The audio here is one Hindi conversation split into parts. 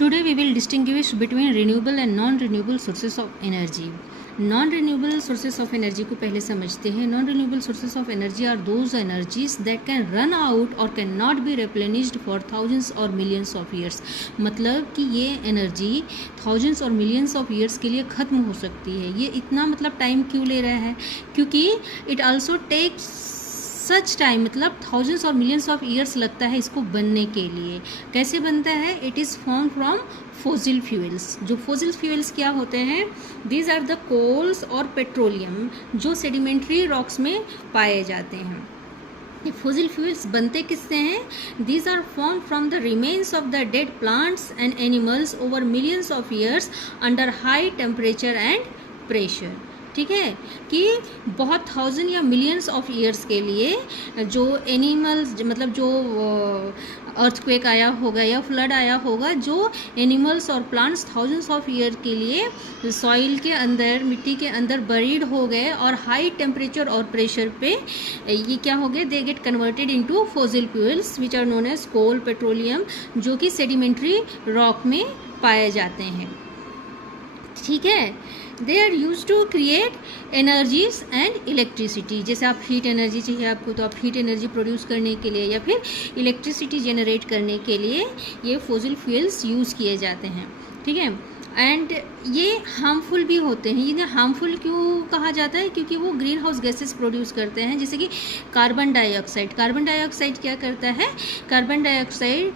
Today we will distinguish between renewable and non-renewable sources of energy. Non-renewable sources of energy को पहले समझते हैं. Non-renewable sources of energy are those energies that can run out or cannot be replenished for thousands or millions of years. मतलब कि ये एनर्जी thousands और millions of years के लिए ख़त्म हो सकती है. ये इतना मतलब टाइम क्यों ले रहा है? क्योंकि it also takes such time, मतलब थाउजेंड्स और मिलियंस ऑफ ईयर्स लगता है इसको बनने के लिए. कैसे बनता है? It is form from fossil fuels. जो फोसिल फ्यूल्स क्या होते हैं? दीज आर द कोल्स और पेट्रोलियम जो सेडिमेंट्री रॉक्स में पाए जाते हैं. ये फोसिल फ्यूल्स बनते किससे हैं? These are form from the remains of the dead plants and animals over millions of years under high temperature and pressure. ठीक है कि बहुत थाउजेंड या मिलियंस ऑफ ईयर्स के लिए जो एनिमल्स, मतलब जो अर्थक्वेक आया होगा या फ्लड आया होगा, जो एनिमल्स और प्लांट्स थाउजेंड्स ऑफ ईयर के लिए सॉइल के अंदर, मिट्टी के अंदर बरीड हो गए और हाई टेम्परेचर और प्रेशर पे ये क्या हो गए? They get converted into fossil fuels which are known as coal, petroleum, जो कि सेडिमेंट्री रॉक में पाए जाते हैं. ठीक है. They are use to create energies and electricity. जैसे आप हीट एनर्जी चाहिए आपको, तो आप हीट एनर्जी प्रोड्यूस करने के लिए या फिर इलेक्ट्रिसिटी जनरेट करने के लिए ये फोसिल फ्यूल्स यूज़ किए जाते हैं. ठीक है. एंड ये हार्मफुल भी होते हैं. इन्हें हार्मफुल क्यों कहा जाता है? क्योंकि वो ग्रीन हाउस गैसेस प्रोड्यूस करते हैं, जैसे कि कार्बन डाइऑक्साइड. कार्बन डाइऑक्साइड क्या करता है? कार्बन डाइऑक्साइड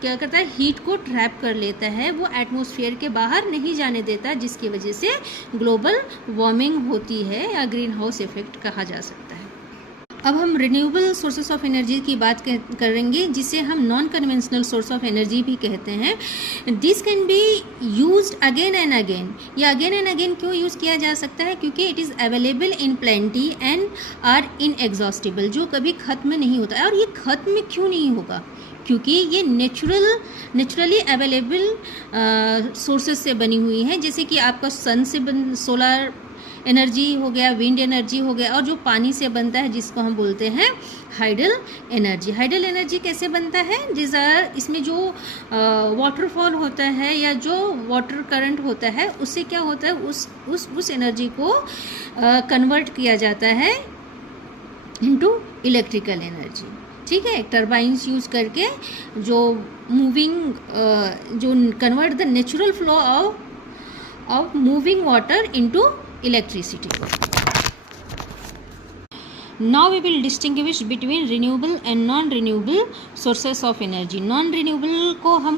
क्या करता है? हीट को ट्रैप कर लेता है, वो एटमॉस्फेयर के बाहर नहीं जाने देता, जिसकी वजह से ग्लोबल वार्मिंग होती है या ग्रीन हाउस इफेक्ट कहा जा सकता है. अब हम रिन्यूएबल सोर्सेस ऑफ एनर्जी की बात करेंगे, जिसे हम non conventional source of energy भी कहते हैं. This can be used again and again. ये अगेन एंड अगेन क्यों यूज़ किया जा सकता है? क्योंकि it is available in plenty and are inexhaustible, जो कभी ख़त्म नहीं होता है. और ये ख़त्म क्यों नहीं होगा? क्योंकि ये नेचुरली अवेलेबल सोर्सेज से बनी हुई हैं. जैसे कि आपका सन से सोलर एनर्जी हो गया, विंड एनर्जी हो गया, और जो पानी से बनता है जिसको हम बोलते हैं हाइडल एनर्जी. हाइडल एनर्जी कैसे बनता है? इसमें जो वाटरफॉल होता है या जो वाटर करंट होता है, उससे क्या होता है? उस एनर्जी को कन्वर्ट किया जाता है इनटू इलेक्ट्रिकल एनर्जी. ठीक है. टर्बाइंस यूज़ करके जो मूविंग जो convert the natural flow of moving water into electricity. Now we will distinguish between renewable and non renewable sources of energy. Non renewable को हम